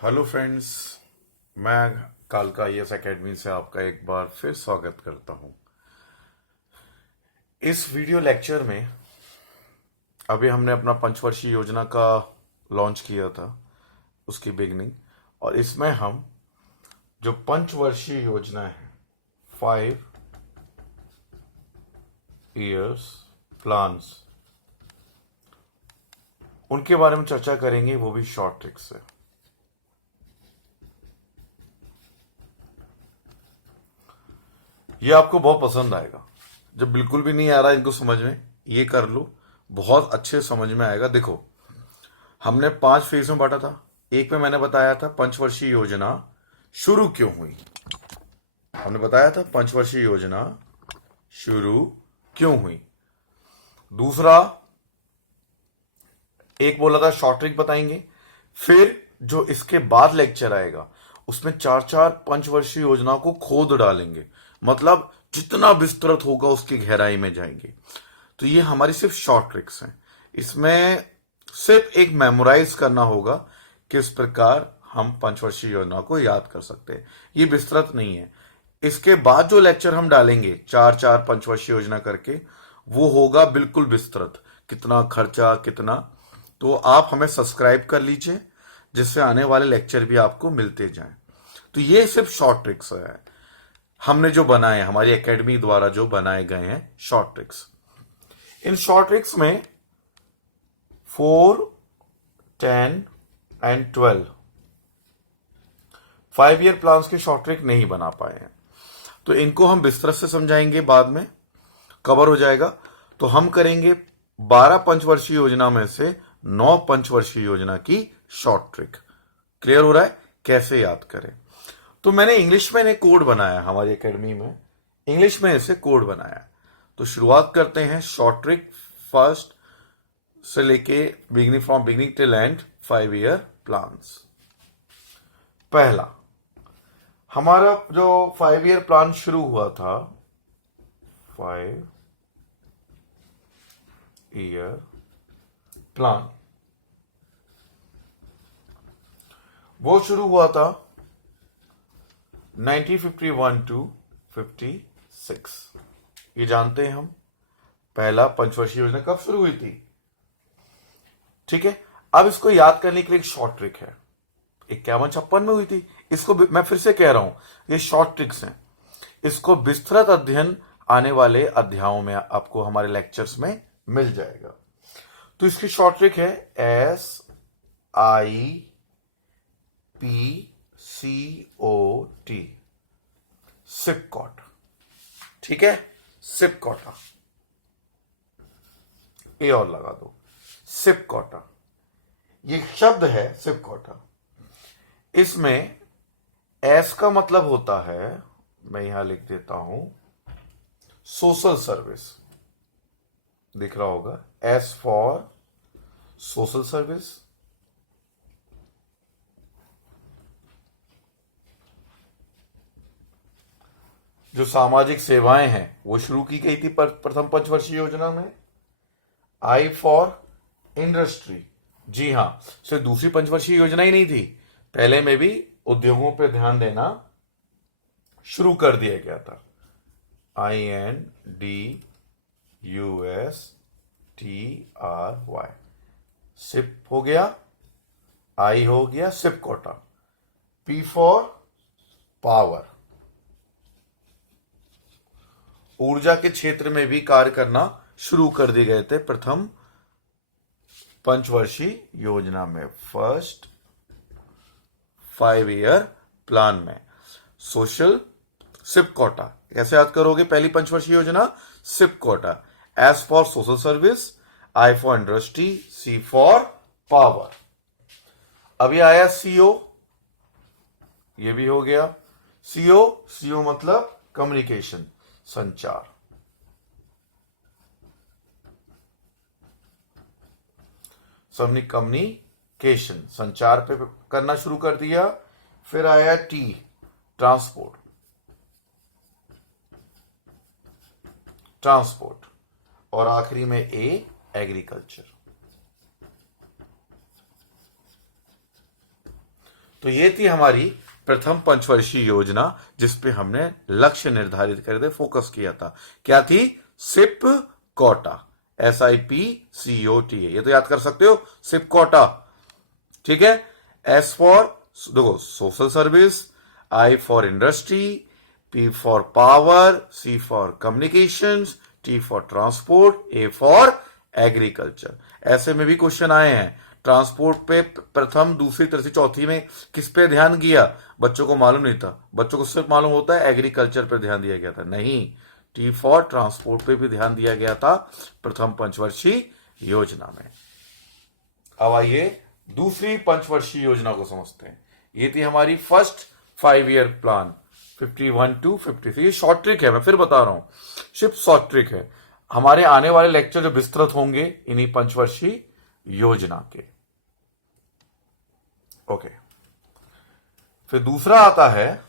Hello friends. मैं कालका IAS academy से आपका एक बार फिर स्वागत करता हूं। इस वीडियो लेक्चर में अभी हमने अपना पंचवर्षीय योजना का लॉन्च किया था, उसकी बिगनिंग, और इसमें हम जो पंचवर्षीय योजना है, 5 इयर्स प्लान्स, उनके बारे में चर्चा करेंगे, वो भी शॉर्ट ट्रिक से। ये आपको बहुत पसंद आएगा। जब बिल्कुल भी नहीं आ रहा इनको समझ में, ये कर लो, बहुत अच्छे समझ में आएगा। देखो, हमने 5 फेज में बांटा था। एक में मैंने बताया था पंचवर्षीय योजना शुरू क्यों हुई। हमने बताया था पंचवर्षीय योजना शुरू क्यों हुई। दूसरा, एक बोला था शॉर्ट ट्रिक बताएंगे। फिर जो इसके बाद लेक्चर आएगा उसमें 4 4 पंचवर्षीय योजना को खोद डालेंगे, मतलब जितना विस्तृत होगा उसकी गहराई में जाएंगे। तो ये हमारी सिर्फ शॉर्ट ट्रिक्स हैं। इसमें सिर्फ एक मेमोराइज करना होगा किस प्रकार हम पंचवर्षीय योजना को याद कर सकते हैं। ये विस्तृत नहीं है। इसके बाद जो लेक्चर हम डालेंगे 4 4 पंचवर्षीय योजना करके, वो होगा बिल्कुल विस्तृत, कितना खर्चा कितना। तो आप हमें सब्सक्राइब कर लीजिए, जिससे आने वाले लेक्चर भी आपको मिलते जाएं। तो ये सिर्फ शॉर्ट ट्रिक्स है, हमने जो बनाए, हमारी एकेडमी द्वारा जो बनाए गए हैं short tricks. In short tricks में 4, 10 एंड 12 5 ईयर प्लान्स के शॉर्ट ट्रिक नहीं बना पाए हैं, तो इनको हम विस्तृत से समझाएंगे, बाद में कवर हो जाएगा। तो हम करेंगे 12 पंचवर्षीय योजना में से 9 पंचवर्षीय योजना की शॉर्ट ट्रिक। क्लियर हो रहा है कैसे याद करें। तो मैंने इंग्लिश में एक कोड बनाया, हमारी एकेडमी में इंग्लिश में इसे कोड बनाया। तो शुरुआत करते हैं शॉर्ट ट्रिक फर्स्ट से लेके beginning, from beginning till and 5 year plans. पहला, हमारा जो 5 ईयर प्लान शुरू हुआ था, 5 ईयर प्लान, वो शुरू हुआ था 1951 टू 56। ये जानते हैं हम, पहला पंचवर्षीय योजना कब शुरू हुई थी। ठीक है, अब इसको याद करने के लिए एक शॉर्ट ट्रिक है। 51-56 में हुई थी। इसको मैं फिर से कह रहा हूं, ये शॉर्ट ट्रिक्स हैं। इसको विस्तृत अध्ययन आने वाले अध्यायों में आपको हमारे लेक्चर्स में मिल जाएगा। तो इसकी शॉर्ट ट्रिक है SIPCOT, सिपकॉट। ठीक है, सिपकॉटा, ए और लगा दो, सिपकॉटा। ये शब्द है सिपकॉटा। इसमें एस का मतलब होता है, मैं यहां लिख देता हूं, सोशल सर्विस। दिख रहा होगा, एस फॉर सोशल सर्विस। जो सामाजिक सेवाएं हैं वो शुरू की गई थी प्रथम पंचवर्षीय योजना में। आई फॉर इंडस्ट्री, जी हां, सिर्फ दूसरी पंचवर्षीय योजना ही नहीं थी, पहले में भी उद्योगों पर ध्यान देना शुरू कर दिया गया था। INDUSTRY, सिप हो गया, आई हो गया सिपकोटा। P फॉर पावर, ऊर्जा के क्षेत्र में भी कार्य करना शुरू कर दिए गए थे प्रथम पंचवर्षीय योजना में, फर्स्ट 5 ईयर प्लान में। सोशल सिपकोटा, कैसे याद करोगे पहली पंचवर्षीय योजना, सिपकोटा। S for social service, I for industry, C for power. अभी आया सीओ, ये भी हो गया सीओ। सीओ मतलब कम्युनिकेशन, संचार। कम्युनिकेशन, संचार पे करना शुरू कर दिया। फिर आया टी, ट्रांसपोर्ट, ट्रांसपोर्ट, और आखिरी में ए, एग्रीकल्चर। तो ये थी हमारी प्रथम पंचवर्षीय योजना जिसपे हमने लक्ष्य निर्धारित कर दे, फोकस किया था। क्या थी? SIPCOTA, SIPCOTA। ये तो याद कर सकते हो, सिप कोटा। ठीक है। S फॉर, देखो, social service, I for industry, P for power, C for communications, T for transport, A for agriculture. ऐसे में भी क्वेश्चन आए हैं। ट्रांसपोर्ट पे प्रथम, दूसरी, तीसरी, चौथी में किस पे ध्यान किया? बच्चों को मालूम नहीं था। बच्चों को सिर्फ मालूम होता है एग्रीकल्चर पे ध्यान दिया गया था। नहीं, T फॉर ट्रांसपोर्ट पे भी ध्यान दिया गया था प्रथम पंचवर्षीय योजना में। अब आइए दूसरी पंचवर्षीय योजना को समझते हैं। ये थी हमारी फर्स्ट 5 ईयर प्लान 51 to 53। ये शॉर्ट ट्रिक है, मैं फिर बता रहा हूं, सिर्फ शॉर्ट ट्रिक है। हमारे आने वाले लेक्चर जो विस्तृत होंगे इन्हीं पंचवर्षीय योजना के। ओके, फिर दूसरा आता है,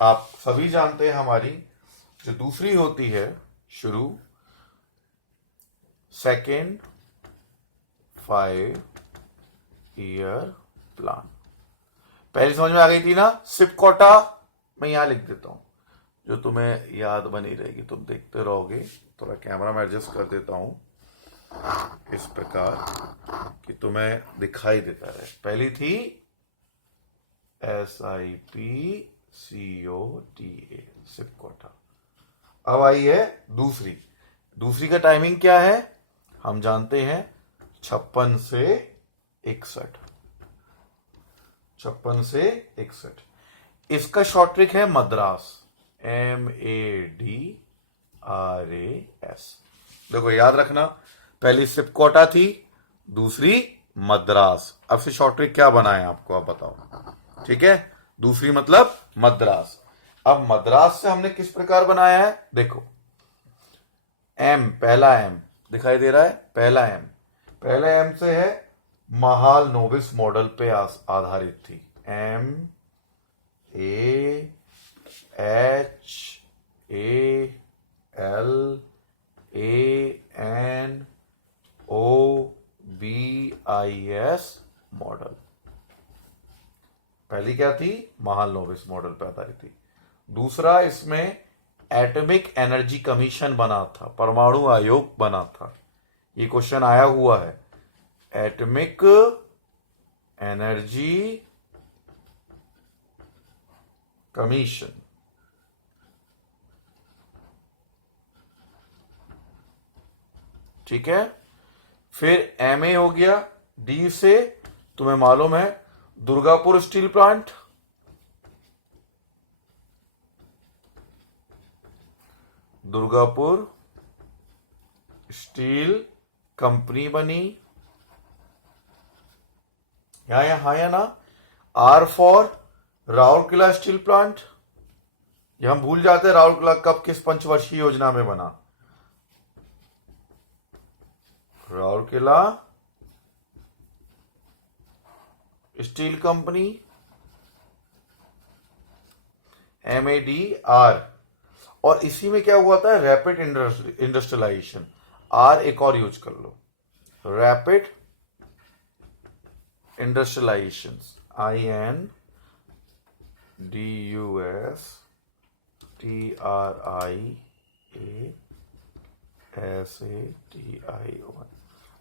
आप सभी जानते हैं हमारी जो दूसरी होती है शुरू, सेकेंड 5 ईयर प्लान। पहले समझ में आ गई थी ना, सिप कोटा। मैं यहां लिख देता हूं जो तुम्हें याद बनी रहेगी, तुम देखते रहोगे। थोड़ा कैमरा में एडजस्ट कर देता हूं इस प्रकार कि तुम्हें दिखाई देता रहे। पहली थी SIPCOTA, सिप कोटा। अब आई है दूसरी। दूसरी का टाइमिंग क्या है? हम जानते हैं 56 से 61। 56 से 61। इसका शॉर्ट ट्रिक है मद्रास, MADRAS। देखो याद रखना, पहली सिप कोटा थी, दूसरी मद्रास। अब से शॉर्ट ट्रिक क्या बनाए आपको, आप बताओ। ठीक है, दूसरी मतलब मद्रास। अब मद्रास से हमने किस प्रकार बनाया है? देखो, M, पहला M दिखाई दे रहा है, पहला M। पहले M से है महालनोबिस मॉडल पे आधारित थी। MAHALANOBIS model. पहली क्या थी? महालनोबिस मॉडल पे आधारित थी। दूसरा, इसमें एटॉमिक एनर्जी कमीशन बना था, परमाणु आयोग बना था। ये क्वेश्चन आया हुआ है, एटॉमिक एनर्जी कमीशन। ठीक है। फिर MA हो गया। D से तुम्हें मालूम है Durgapur steel plant, Durgapur steel company बनी। यहां या ना। R for Rourkela steel plant. ये हम भूल जाते हैं राउरकेला कब किस पंचवर्षीय योजना में बना। Rourkela steel company, MADR। और इसी में क्या हुआ था? Rapid industrialisation. R एक और यूज कर लो, रैपिड इंडस्ट्रियलाइजेशन, INDUSTRIASATION।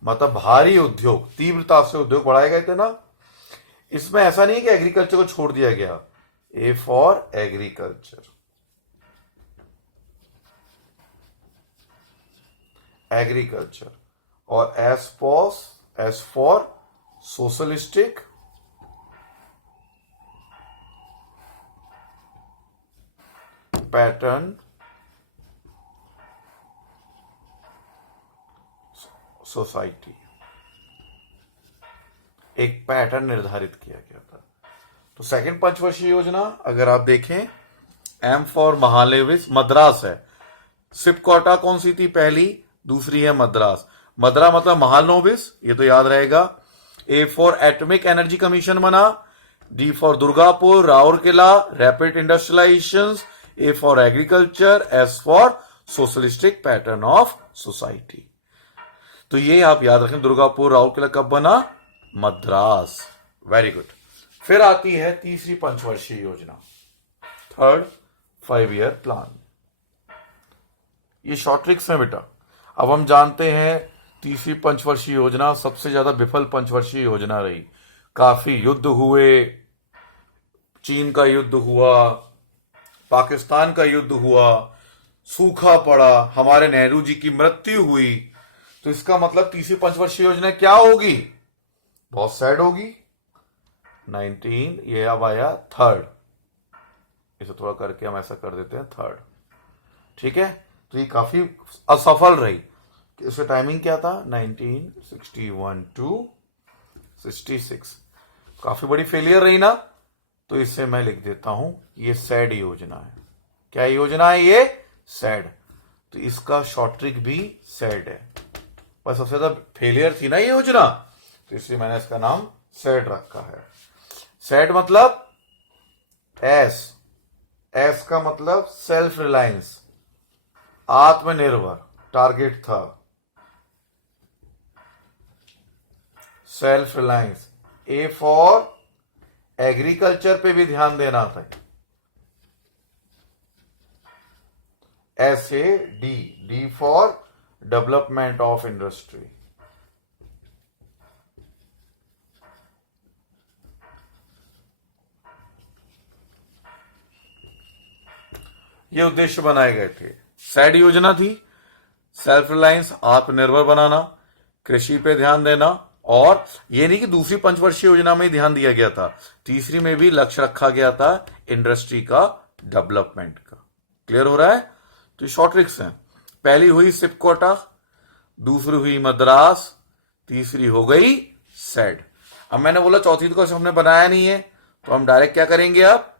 मतलब भारी उद्योग, तीव्रता से उद्योग बढ़ाए गए थे ना। इसमें ऐसा नहीं कि एग्रीकल्चर को छोड़ दिया गया। A for agriculture, agriculture. और S for socialistic pattern society. एक पैटर्न निर्धारित किया गया था। तो सेकंड पंचवर्षीय योजना अगर आप देखें, M फॉर महालनोबिस, मद्रास है। सिप कोटा कौन सी थी? पहली, दूसरी है मद्रास। मद्रा मतलब महालनोबिस, ये तो याद रहेगा। A for atomic energy commission बना। D for Durgapur, Rourkela, rapid industrialisation. A for agriculture, S for socialistic pattern of society. तो ये आप याद रखें, दुर्गापुर, राउरकेला कब बना? मद्रास। Very good. फिर आती है तीसरी पंचवर्षीय योजना, थर्ड 5 ईयर प्लान। ये शॉर्ट ट्रिक्स है बेटा। अब हम जानते हैं तीसरी पंचवर्षीय योजना सबसे ज्यादा विफल पंचवर्षीय योजना रही। काफी युद्ध हुए, चीन का युद्ध हुआ, पाकिस्तान का युद्ध हुआ, सूखा पड़ा, हमारे नेहरू जी की मृत्यु हुई। तो इसका मतलब तीसरी पंचवर्षीय योजना क्या होगी? बहुत सैड होगी। 19, ये अब आया थर्ड, इसे थोड़ा करके हम ऐसा कर देते हैं थर्ड, ठीक है। तो ये काफी असफल रही। इसका टाइमिंग क्या था? 1961 to 66, काफी बड़ी फेलियर रही ना। तो इसे मैं लिख देता हूं, ये सैड योजना है। क्या योजना है ये? सैड। तो इसका शॉर्ट ट्रिक भी सैड है, पर सबसे ज्यादा फेलियर थी ना ये योजना, तो इसलिए मैंने इसका नाम सैड रखा है। सैड मतलब एस, एस का मतलब सेल्फ रिलायंस, आत्मनिर्भर टारगेट था, self reliance. A for agriculture पे भी ध्यान देना था। S A D, D for development of industry. ये उद्देश्य बनाए गए थे। सैड योजना थी सेल्फ रिलायंस, आत्मनिर्भर बनाना, कृषि पे ध्यान देना, और ये नहीं कि दूसरी पंचवर्षीय योजना में ही ध्यान दिया गया था, तीसरी में भी लक्ष्य रखा गया था इंडस्ट्री का डेवलपमेंट का। क्लियर हो रहा है? तो ये शॉर्ट ट्रिक्स हैं। पहली हुई सिपकोटा, दूसरी हुई मद्रास, तीसरी हो गई सैड। अब मैंने बोला चौथी तो हमने बनाया नहीं है, तो हम डायरेक्ट क्या करेंगे? अब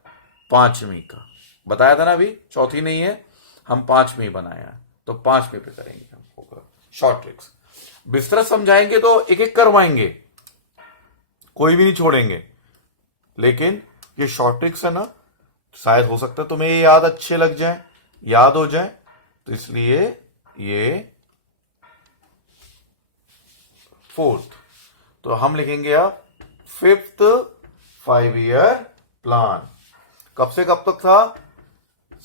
पांचवी का बताया था ना, अभी चौथी नहीं है, हम पांचवी बनाया, तो पांचवी पे करेंगे हम होगा शॉर्ट ट्रिक्स। विस्तृत समझाएंगे तो एक एक करवाएंगे, कोई भी नहीं छोड़ेंगे। लेकिन ये शॉर्ट ट्रिक्स है ना, शायद हो सकता है तुम्हें ये याद अच्छे लग जाए, याद हो जाए, तो इसलिए ये फोर्थ। तो हम लिखेंगे अब फिफ्थ 5 ईयर प्लान। कब से कब तक था?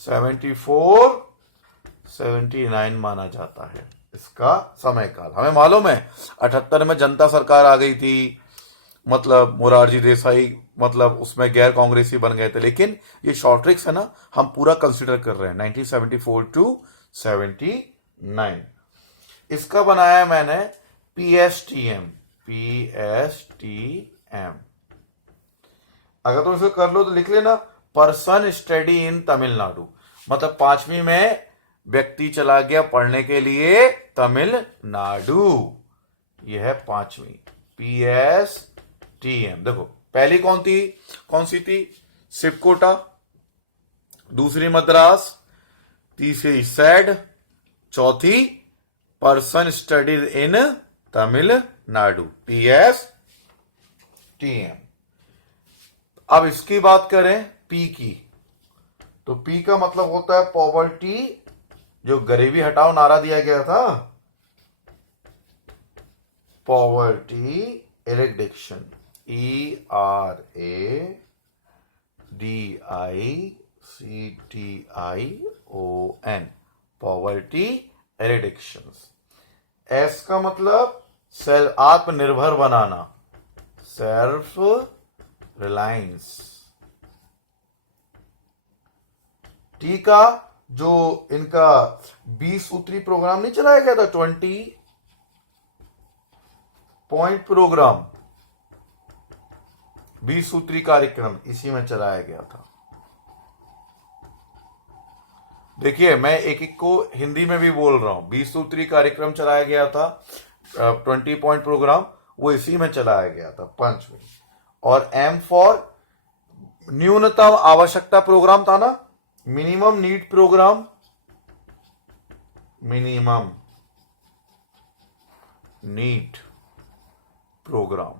74 79 माना जाता है इसका समय काल। हमें मालूम है 78 में जनता सरकार आ गई थी, मतलब मोरारजी देसाई मतलब उसमें गैर कांग्रेसी बन गए थे। लेकिन ये शॉर्ट ट्रिक्स है ना, हम पूरा कंसिडर कर रहे हैं 1974 to 79। इसका बनाया मैंने PSTM, PSTM। अगर तुम इसको कर लो तो लिख लेना पर्सन स्टडी इन तमिलनाडु, मतलब पांचवी में व्यक्ति चला गया पढ़ने के लिए तमिलनाडु। यह है पांचवी PSTM। देखो पहली कौन सी थी? सिपकोटा, दूसरी मद्रास, तीसरी सैड, चौथी person studies in Tamil Nadu, PSTM। अब इसकी बात करें पी की, तो पी का मतलब होता है पॉवर्टी, जो गरीबी हटाओ नारा दिया गया था, poverty eradication, ERADICTION, poverty eradication. S का मतलब सेल्फ, आत्मनिर्भर बनाना, सेल्फ रिलायंस। टी का जो इनका 20 सूत्री प्रोग्राम नहीं चलाया गया था, 20 पॉइंट प्रोग्राम, 20 सूत्री कार्यक्रम, इसी में चलाया गया था। देखिए मैं एक एक को हिंदी में भी बोल रहा हूं। 20 सूत्री कार्यक्रम चलाया गया था, 20 पॉइंट प्रोग्राम, वो इसी में चलाया गया था पंचमी। और एम फॉर न्यूनतम आवश्यकता प्रोग्राम था ना, minimum need programme, minimum need programme.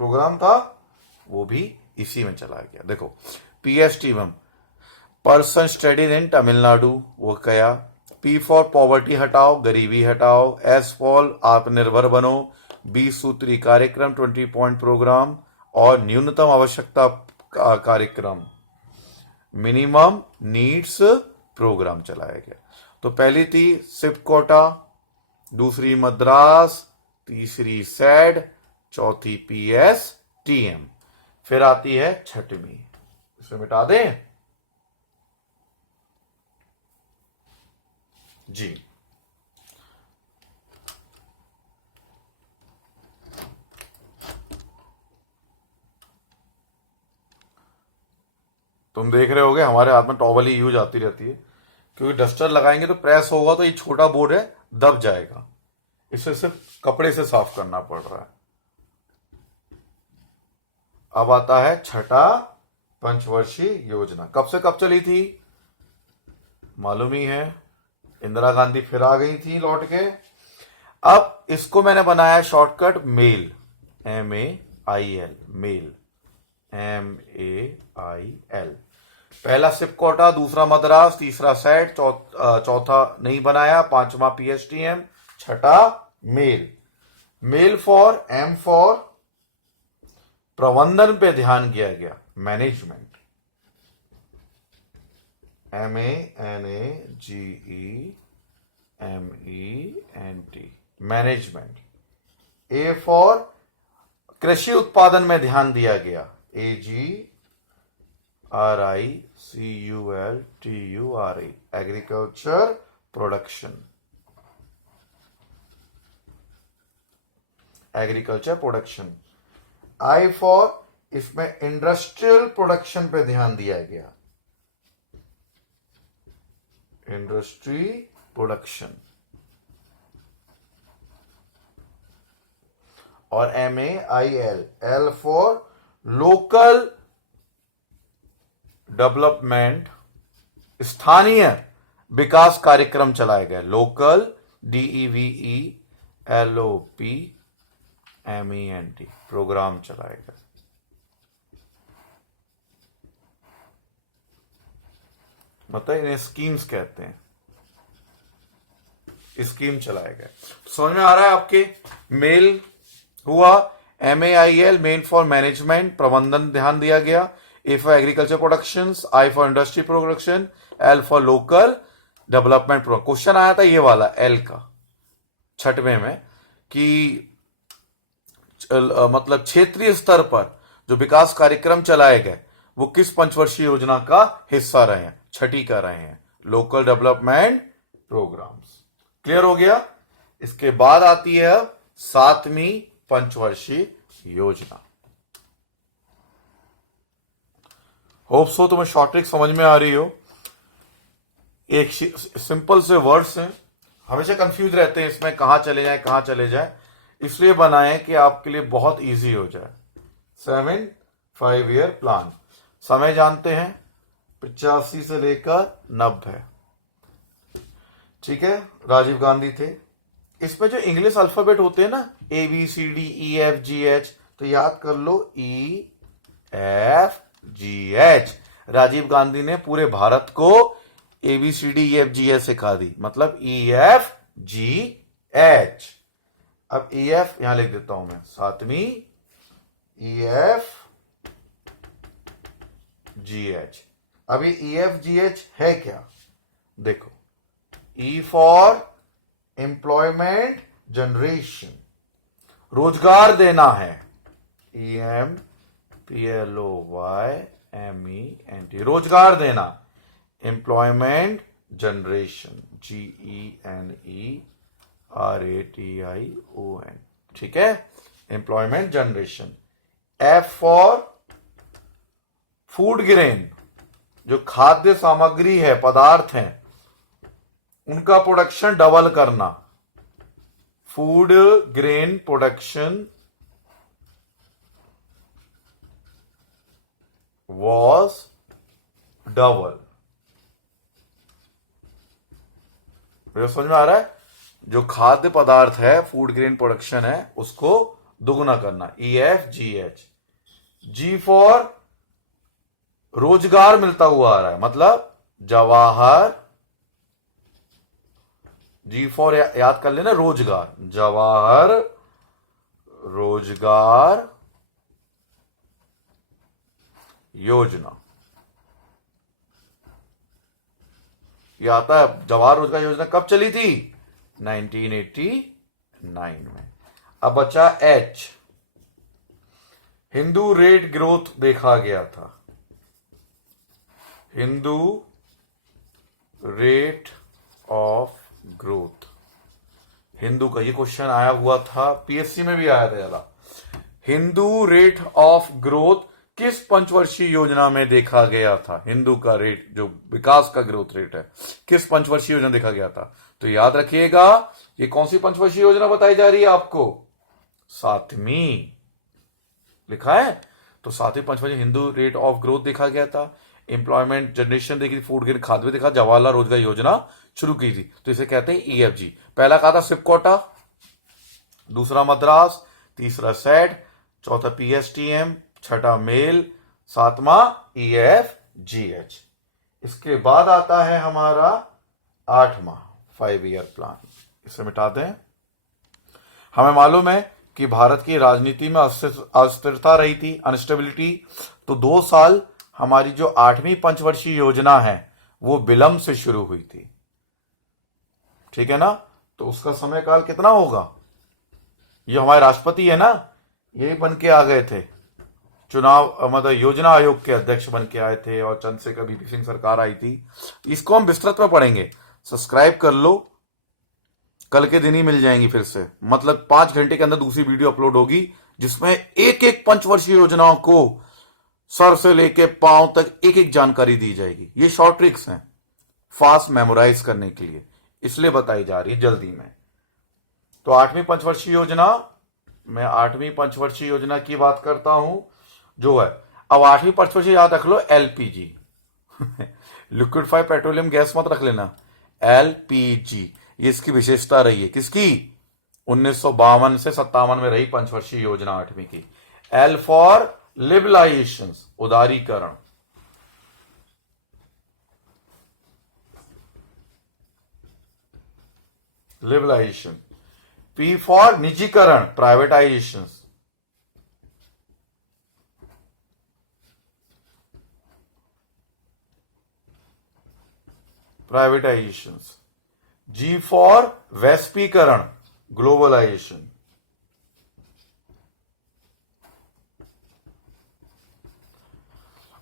Programme था वो भी इसी में चला गया। देखो PSTM person studies in Tamil Nadu वो गया, P फॉर पॉवर्टी हटाओ, गरीबी हटाओ। S फॉर आत्मनिर्भर बनो। 20 सूत्री कार्यक्रम, 20 पॉइंट प्रोग्राम और न्यूनतम आवश्यकता कार्यक्रम, मिनिमम नीड्स प्रोग्राम चलाया गया। तो पहली थी सिप कोटा, दूसरी मद्रास, तीसरी सैड, चौथी PSTM। फिर आती है छठवीं, इसे मिटा दें जी। तुम देख रहे होगे हमारे हाथ में टॉवल ही यूज आती रहती है, क्योंकि डस्टर लगाएंगे तो प्रेस होगा तो ये छोटा बोर्ड है दब जाएगा, इसे सिर्फ कपड़े से साफ करना पड़ रहा है। अब आता है छठा पंचवर्षीय योजना। कब से कब चली थी मालूम ही है, इंदिरा गांधी फिर आ गई थी लौट के। अब इसको मैंने बनाया shortcut mail, MAIL, mail, MAIL। पहला सिप कोटा, दूसरा मद्रास, तीसरा सेट, चौथा नहीं बनाया, पांचवा PSTM, छठा mail. Mail for M for प्रबंधन पे ध्यान किया गया, management, MANAGEMENT, management. A for कृषि उत्पादन में ध्यान दिया गया, AGRICULTURE, agriculture production, agriculture production. I for इसमें इंडस्ट्रियल प्रोडक्शन पे ध्यान दिया गया, इंडस्ट्री प्रोडक्शन। और MAIL, L for local development, स्थानीय विकास कार्यक्रम चलाए गए, लोकल DEVELOPMENT प्रोग्राम चलाए गए। मतलब इन्हें स्कीम्स कहते हैं, स्कीम चलाए गए। समझ में आ रहा है आपके? मेल हुआ, MAIL, मेन फॉर मैनेजमेंट, प्रबंधन ध्यान दिया गया। A for agriculture production, I for industry production, L for local development programme. Question आया था ये वाला L का छठवें में कि मतलब क्षेत्रीय स्तर पर जो विकास कार्यक्रम चलाए गए वो किस पंचवर्षीय योजना का हिस्सा रहे हैं, छठी का रहे हैं, लोकल डेवलपमेंट प्रोग्राम्स। क्लियर हो गया? इसके बाद आती है सातवीं पंचवर्षीय योजना। होप सो तुम्हें शॉर्ट ट्रिक समझ में आ रही हो। एक सिंपल से वर्ड्स हैं, हमेशा कंफ्यूज रहते हैं इसमें कहां चले जाए कहां चले जाए, इसलिए बनाए कि आपके लिए बहुत इजी हो जाए। 5 ईयर प्लान। समय जानते हैं 85 से लेकर 90, ठीक है, राजीव गांधी थे। इसमें जो इंग्लिश अल्फाबेट होते हैं ना, ABCDEFGH, तो याद कर लो EFGH। राजीव गांधी ने पूरे भारत को ABCDEFGH सिखा दी, मतलब EFGH। अब EF यहां लिख देता हूं मैं, सातवीं EFGH। अब ये EFGH है क्या? देखो, E फॉर एम्प्लॉयमेंट जनरेशन, रोजगार देना है, EMPLOYMENT, रोजगार देना। एम्प्लॉयमेंट जनरेशन, GENERATION, ठीक है, employment generation. F for food grain, जो खाद्य सामग्री है, पदार्थ हैं, उनका प्रोडक्शन डबल करना, food grain production was double. समझ में आ रहा है? जो खाद्य पदार्थ है, फूड ग्रेन प्रोडक्शन है, उसको दुगुना करना, EFGH। G फॉर रोजगार मिलता हुआ आ रहा है, मतलब जवाहर जी फॉर याद कर लेना, रोजगार, जवाहर रोजगार योजना। ये आता है, जवाहर रोजगार योजना कब चली थी? 1989 में। अब बचा एच, हिंदू रेट ग्रोथ देखा गया था। Hindu rate of growth, Hindu का ये क्वेश्चन आया हुआ था, पीएससी में भी आया था ज्यादा। हिंदू रेट ऑफ ग्रोथ किस पंचवर्षीय योजना में देखा गया था? हिंदू का रेट, जो विकास का ग्रोथ रेट है, किस पंचवर्षीय योजना देखा गया था? तो याद रखिएगा, ये कौन सी पंचवर्षीय योजना बताई जा रही है आपको? सातवीं लिखा है, तो सातवीं पंचवर्षीय हिंदू रेट ऑफ ग्रोथ देखा गया था। एम्प्लॉयमेंट जनरेशन देखी थी, फूड ग्रेन खाद्य देखा, जवाहरलाल रोजगार योजना शुरू की थी, तो इसे कहते हैं ईएफजी। पहला कहा था सिपकोटा, दूसरा मद्रास, तीसरा सेट, चौथा पीएसटीएम, छठा मेल, सातवां ईएफजीएच। इसके बाद आता है हमारा आठवां 5 ईयर प्लान, इसे मिटा दें। हमें मालूम है कि भारत की राजनीति में अस्थिरता रही थी, अनस्टेबिलिटी, तो 2 साल हमारी जो 8वीं पंचवर्षीय योजना है वो विलंब से शुरू हुई थी, ठीक है ना? तो उसका समय काल कितना होगा? ये हमारे राष्ट्रपति है ना, यही बन के आ गए थे, चुनाव मतलब योजना आयोग के अध्यक्ष बन के आए थे, और चंद्रशेखर बीपी सिंह सरकार आई थी। इसको हम विस्तृत में पढ़ेंगे, सब्सक्राइब कर लो, कल के दिन ही मिल जाएंगी फिर से, मतलब 5 घंटे के अंदर दूसरी वीडियो अपलोड होगी, जिसमें एक एक पंचवर्षीय योजनाओं को सर से लेके पांव तक एक एक जानकारी दी जाएगी। ये शॉर्ट ट्रिक्स हैं फास्ट मेमोराइज करने के लिए, इसलिए बताई जा रही है जल्दी में। तो 8वीं पंचवर्षीय योजना, मैं 8वीं पंचवर्षीय योजना की बात करता हूं जो है, अब 8वीं पंचवर्षीय याद रख लो, एलपीजी लिक्विडिफाइड पेट्रोलियम गैस मत रख लेना, एलपीजी, ये इसकी विशेषता रही है। किसकी? 1952 से 57 में रही पंचवर्षीय योजना 8वीं की। एल फॉर लिबरलाइजेशन, उदारीकरण, लिबरलाइजेशन। पी फॉर निजीकरण, प्राइवेटाइजेशन। प्राइवेटाइजेशन। जी फॉर वैश्वीकरण, ग्लोबलाइजेशन।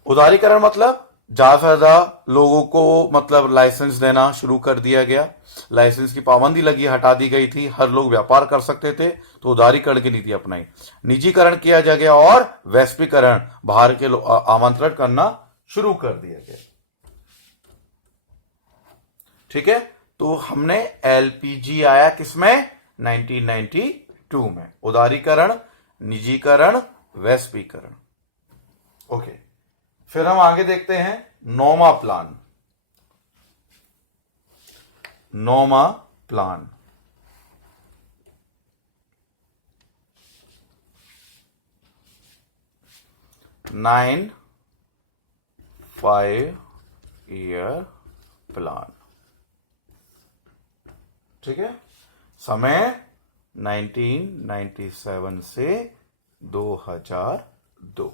उदारीकरण मतलब ज्यादा से ज्यादा लोगों को मतलब लाइसेंस देना शुरू कर दिया गया, लाइसेंस की पाबंदी लगी, हटा दी गई थी, हर लोग व्यापार कर सकते थे, तो उदारीकरण की नीति अपनाई। निजीकरण किया जा गया और वैश्वीकरण, बाहर के आमंत्रण करना शुरू कर दिया गया, ठीक है। तो हमने एलपीजी आया किसमें? 1992 में। उदारीकरण, निजीकरण, वैश्वीकरण। ओके, फिर हम आगे देखते हैं 9वां प्लान। 9वां प्लान, नाइन 5 ईयर प्लान, ठीक है। समय 1997 से 2002।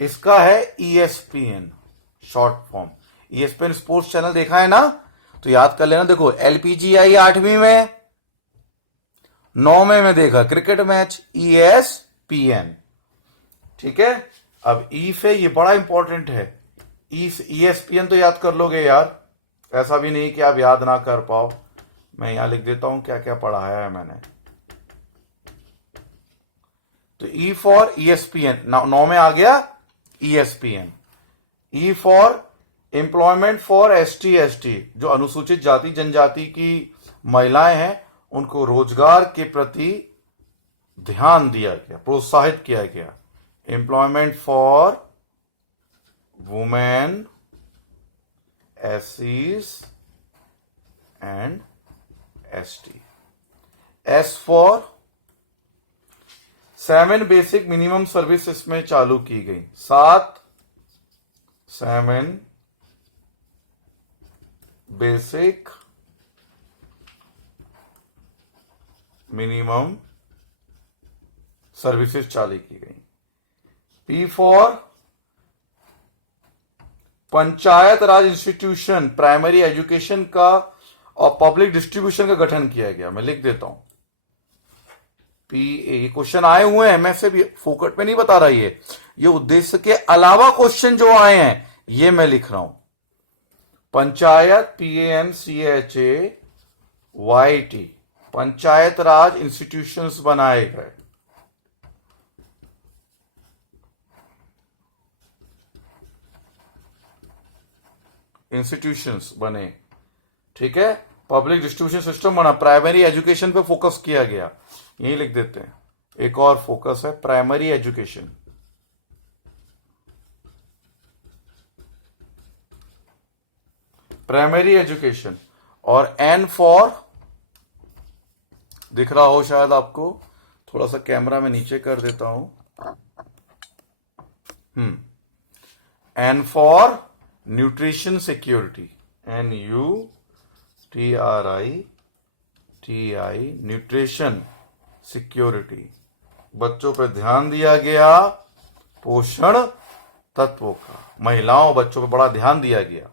इसका है ESPN short form. ESPN sports channel देखा है ना, तो याद कर लेना। देखो एलपीजी आई 8वीं में, 9वें में देखा क्रिकेट मैच, ईएसपीएन, ठीक है। अब ई से ये बड़ा इंपॉर्टेंट है, ईएसपीएन तो याद कर लोगे यार, ऐसा भी नहीं कि आप याद ना कर पाओ। मैं यहां लिख देता हूं क्या क्या पढ़ाया है मैंने। तो ई फॉर ईएसपीएन, 9 में आ गया ESPN. E for employment for ST ST, जो अनुसूचित जाति जनजाति की महिलाएं हैं, उनको रोजगार के प्रति ध्यान दिया गया, प्रोत्साहित किया गया। एम्प्लॉयमेंट फॉर वुमेन, एससीज and ST. S for 7 basic minimum service इसमें चालू की गई, 7 बेसिक मिनिमम सर्विसेज चालू की गई। P for panchayat Raj institution primary education का और पब्लिक डिस्ट्रीब्यूशन का गठन किया गया। मैं लिख देता हूं ये क्वेश्चन आए हुए हैं, मैं से भी फोकट में नहीं बता रहा, ये उद्देश्य के अलावा क्वेश्चन जो आए हैं ये मैं लिख रहा हूं। पंचायत PANCHAYT पंचायत राज इंस्टीट्यूशंस बनाए गए। इंस्टीट्यूशंस बने, ठीक है। पब्लिक डिस्ट्रीब्यूशन सिस्टम बना, प्राइमरी एजुकेशन पे फोकस किया गया, यही लिख देते हैं। एक और फोकस है प्राइमरी एजुकेशन। प्राइमरी एजुकेशन और एन फॉर, दिख रहा हो शायद आपको, थोड़ा सा कैमरा में नीचे कर देता हूं। N for nutrition security, NUTRITI nutrition security, बच्चों पर ध्यान दिया गया, पोषण तत्वों का, महिलाओं बच्चों पर बड़ा ध्यान दिया गया।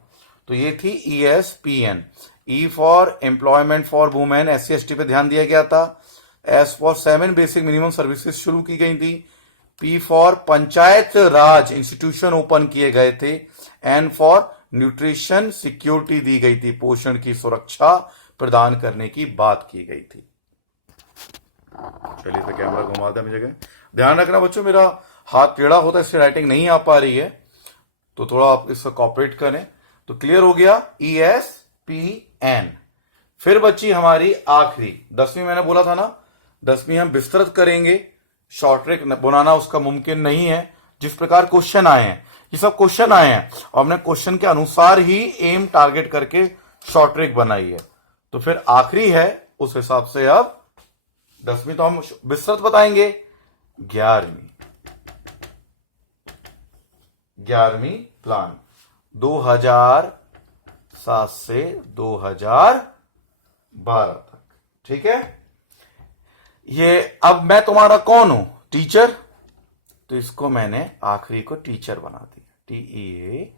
तो ये थी ESPN। E for employment for women, SC/ST पे ध्यान दिया गया था। S for 7 basic minimum services शुरू की गई थी। P for panchayat Raj institution open किए गए थे। N फॉर न्यूट्रिशन सिक्योरिटी दी गई थी, पोषण की सुरक्षा प्रदान करने की बात की गई थी। चलिए तो कैमरा घुमाते हैं जगह। ध्यान रखना बच्चों, मेरा हाथ टेढ़ा होता है इससे राइटिंग नहीं आ पा रही है, तो थोड़ा आप इससे कॉपरेट करें। तो क्लियर हो गया ESPN। फिर बच्ची हमारी आखिरी 10वीं, मैंने बोला था ना 10वीं हम विस्तृत करेंगे, शॉर्ट ट्रिक बनाना उसका मुमकिन नहीं है। जिस प्रकार क्वेश्चन आए हैं, ये सब क्वेश्चन आए हैं और हमने क्वेश्चन के अनुसार ही एम टारगेट करके शॉर्ट ट्रिक बनाई है। तो फिर आखिरी है, उस हिसाब से अब 10वीं तो हम विस्तृत बताएंगे। 11वीं प्लान 2007 से 2012 तक, ठीक है। ये अब मैं तुम्हारा कौन हूं, टीचर, तो इसको मैंने आखिरी को टीचर बना दिया, TEACHERS,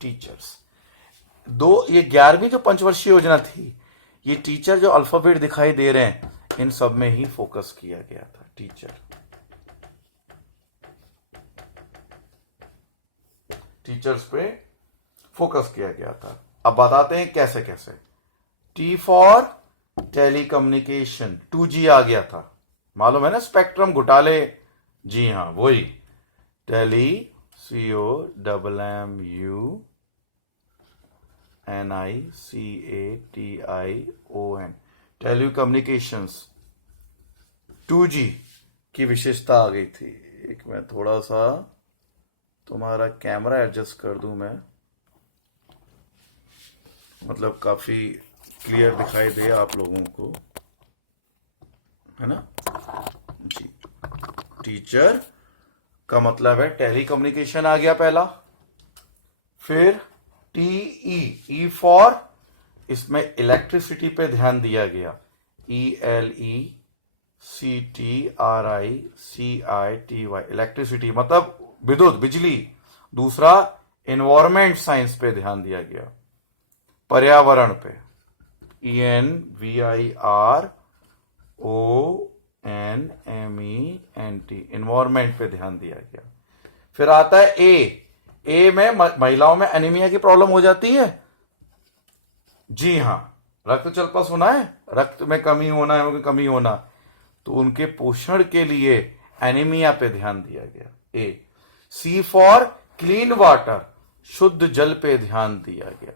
टीचर्स। ये 11वीं जो पंचवर्षीय योजना थी, ये टीचर जो अल्फाबेट दिखाई दे रहे हैं इन सब में ही फोकस किया गया था। टीचर्स पे फोकस किया गया था। अब बताते हैं कैसे कैसे। T फॉर टेलीकम्युनिकेशन, 2G आ गया था, मालूम है ना, स्पेक्ट्रम घोटाले, जी हां वही, टेली COMMUNICATION टेलीकम्युनिकेशंस, 2G की विशेषता आ गई थी। एक मैं थोड़ा सा तुम्हारा कैमरा एडजस्ट कर दूं, मैं मतलब काफी क्लियर दिखाई दे आप लोगों को, है ना जी। टीचर का मतलब है टेलीकम्युनिकेशन आ गया पहला। फिर TE फॉर, इसमें इलेक्ट्रिसिटी पे ध्यान दिया गया, ELECTRICITY इलेक्ट्रिसिटी मतलब विद्युत, बिजली। दूसरा एनवायरमेंट साइंस पे ध्यान दिया गया, पर्यावरण पे, ENVIRONMENT एनवायरमेंट पे ध्यान दिया गया। फिर आता है ए में महिलाओं में एनीमिया की प्रॉब्लम हो जाती है, जी हां, रक्तचाप सुना है, रक्त में कमी होना है, कमी होना, तो उनके पोषण के लिए एनीमिया पे ध्यान दिया गया, ए। C फॉर क्लीन वाटर, शुद्ध जल पे ध्यान दिया गया,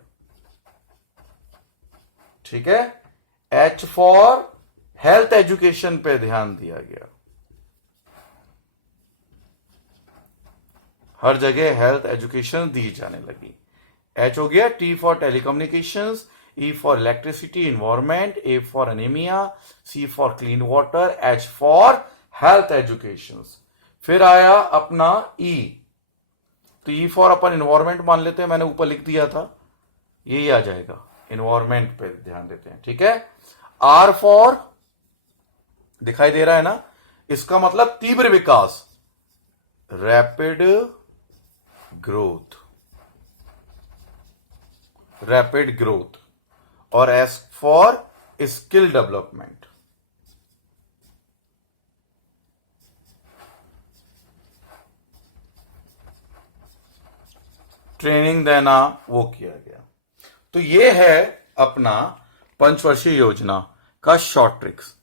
ठीक है। H फॉर हेल्थ एजुकेशन पे ध्यान दिया गया, हर जगह हेल्थ एजुकेशन दी जाने लगी। H हो गया। T for telecommunications, E for electricity environment, A for anaemia, C for clean water, H for health educations. फिर आया अपना E, तो E फॉर अपन एनवायरमेंट मान लेते हैं, मैंने ऊपर लिख दिया था, यही आ जाएगा इन्वायरमेंट पे ध्यान देते हैं, ठीक है। आर फॉर, दिखाई दे रहा है ना, इसका मतलब तीव्र विकास, रैपिड ग्रोथ, रैपिड ग्रोथ। और S for skill development, training देना, वो किया गया। तो ये है अपना पंचवर्षीय योजना का short tricks.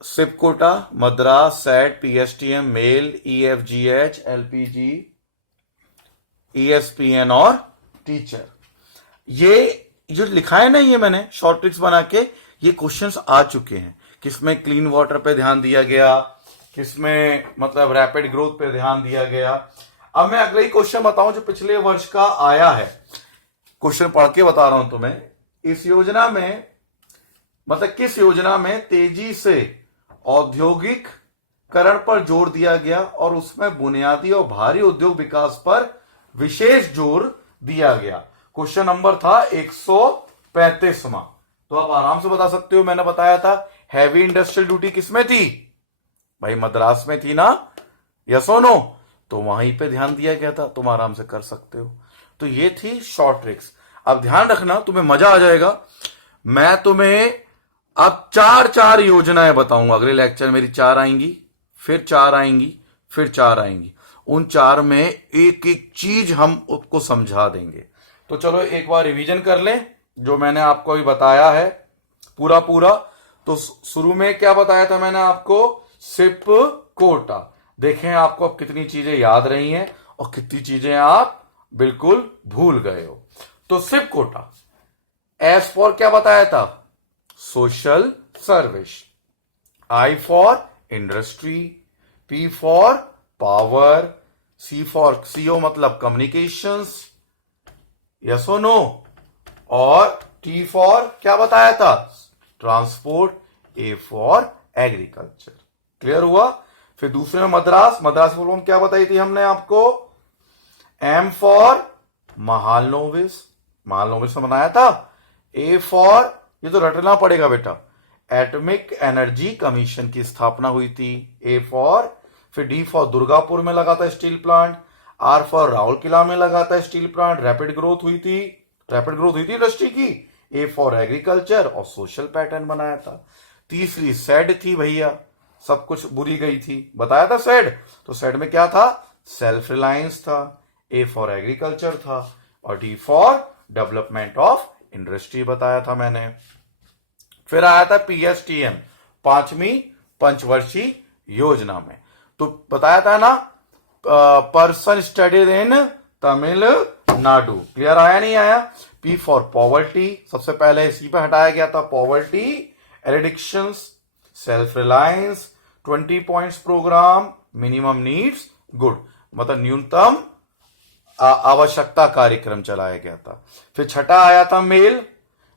Sip Kota, Madras, set, PSTM, mail, EFGH, LPG, ESPN और टीचर। ये जो लिखा है ना, ये मैंने शॉर्ट ट्रिक्स बना के, ये क्वेश्चंस आ चुके हैं। किसमें क्लीन वाटर पे ध्यान दिया गया, किसमें मतलब रैपिड ग्रोथ पे ध्यान दिया गया। अब मैं अगला ही क्वेश्चन बताऊं जो पिछले वर्ष का आया है, क्वेश्चन पढ़ के बता रहा हूं तुम्हें। इस योजना में मतलब किस योजना में तेजी से औद्योगिकरण पर जोर दिया गया और उसमें बुनियादी और भारी उद्योग विकास पर विशेष जोर दिया गया। क्वेश्चन नंबर था 135वां। तो आप आराम से बता सकते हो, मैंने बताया था हैवी इंडस्ट्रियल ड्यूटी किसमें थी भाई, मद्रास में थी ना, यस और नो, तो वहीं पे ध्यान दिया गया था। तुम आराम से कर सकते हो। तो ये थी शॉर्ट ट्रिक्स। अब ध्यान रखना, तुम्हें मजा आ जाएगा। मैं तुम्हें अब चार चार योजनाएं बताऊंगा। अगले लेक्चर मेरी 4 आएंगी, फिर 4 आएंगी, फिर 4 आएंगी। उन 4 में एक एक चीज हम उसको समझा देंगे। तो चलो एक बार रिवीजन कर लें जो मैंने आपको अभी बताया है पूरा पूरा। तो शुरू में क्या बताया था मैंने आपको, सिप कोटा। देखें आपको अब कितनी चीजें याद रही हैं और कितनी चीजें आप बिल्कुल भूल गए हो। तो सिप कोटा, एस फॉर क्या बताया था, social service, I for industry, P for power, C for, CO मतलब कम्युनिकेशंस, यस और नो, और टी फॉर क्या बताया था, transport, A for agriculture. Clear हुआ। फिर दूसरे में मद्रास, मद्रास फुल फॉर्म क्या बताई थी हमने आपको, एम फॉर महालनोबिस, महालनोबिस से बनाया था। ए फॉर, ये तो रटना पड़ेगा बेटा, एटॉमिक एनर्जी कमीशन की स्थापना हुई थी, ए फॉर। फिर डी फॉर दुर्गापुर में लगा था steel plant, R for Rourkela में लगा था स्टील प्लांट, रैपिड ग्रोथ हुई थी, रैपिड ग्रोथ हुई थी इंडस्ट्री की, ए फॉर एग्रीकल्चर, और सोशल पैटर्न बनाया था। तीसरी सेड थी भैया, सब कुछ बुरी गई थी, बताया था सेड। तो सेड में क्या था, सेल्फ रिलायंस था, ए फॉर एग्रीकल्चर था, और D for development of industry बताया था मैंने। फिर आया था पीएसटीएम, 5वीं पंचवर्षीय योजना में। तो बताया था ना, person studied in Tamil Nadu. Clear आया नहीं आया। पी फॉर पॉवर्टी, सबसे पहले इसी पे हटाया गया था, poverty addictions, self reliance, 20 points programme, minimum needs good, मतलब न्यूनतम आवश्यकता कार्यक्रम चलाया गया था। फिर छठा आया था मेल,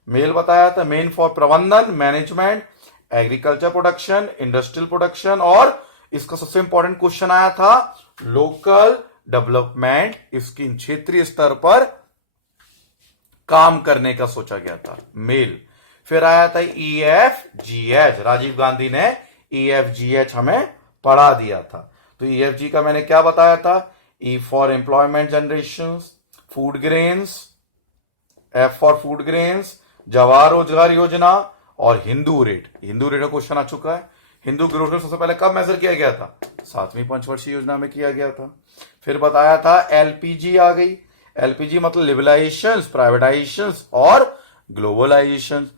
मेल बताया था, मेन फॉर प्रबंधन, management, agriculture production, industrial production, और इसका सबसे इंपॉर्टेंट क्वेश्चन आया था लोकल डेवलपमेंट, इसकी क्षेत्रीय स्तर पर काम करने का सोचा गया था, मेल। फिर आया था ईएफजीएच, राजीव गांधी ने ईएफजीएच हमें पढ़ा दिया था। तो ईएफजी का मैंने क्या बताया था, E for employment generation, food grains, F for food grains, Jawahar रोजगार योजना, और हिंदू रेट। हिंदू रेट का क्वेश्चन आ चुका है। हिंदू ग्रोथ रेट सबसे पहले कब मेजर किया गया था, 7वीं पंचवर्षीय योजना में किया गया था। फिर बताया था एलपीजी आ गई, एलपीजी मतलब लिबरलाइजेशन, प्राइवेटाइजेशन और ग्लोबलाइजेशन,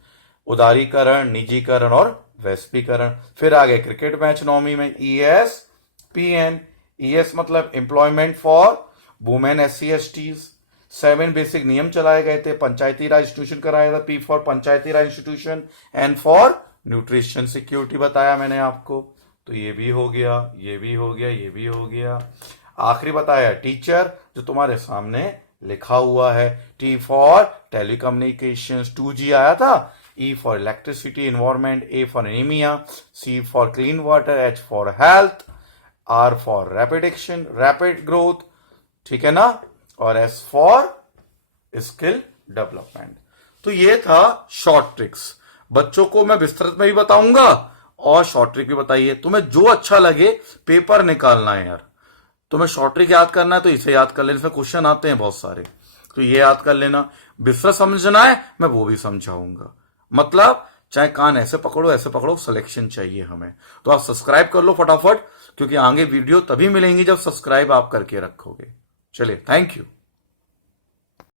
उदारीकरण, निजीकरण और वैश्वीकरण। फिर आ गए क्रिकेट मैच 9वीं में, ईएसपीएन, ईएस मतलब employment for women SC/STs। 7 basic नियम चलाए गए थे, पंचायती राज इंस्टीट्यूशन कराया था, P for Panchayati Raj institution, N for nutrition security बताया मैंने आपको। तो ये भी हो गया, ये भी हो गया, ये भी हो गया। आखिरी बताया टीचर, जो तुम्हारे सामने लिखा हुआ है, टी फॉर टेलीकम्युनिकेशंस, 2G आया था, E for electricity environment, A for anaemia, C for clean water, H for health, R for rapid action, rapid growth, ठीक है ना, और एस फॉर स्किल डेवलपमेंट। तो ये था शॉर्ट ट्रिक्स। बच्चों को मैं विस्तृत में भी बताऊंगा और शॉर्ट ट्रिक भी बताइए। तुम्हें जो अच्छा लगे पेपर निकालना है यार। तुम्हें शॉर्ट ट्रिक याद करना है तो इसे याद कर लेना, इसमें क्वेश्चन आते हैं बहुत सारे, तो ये याद कर लेना। विस्तृत समझना है मैं वो भी समझाऊंगा। मतलब चाहे कान ऐसे पकड़ो, सिलेक्शन चाहिए हमें। तो आप सब्सक्राइब कर लो फटाफट, क्योंकि आगे वीडियो तभी मिलेंगी जब सब्सक्राइब आप करके रखोगे। चलिए, थैंक यू।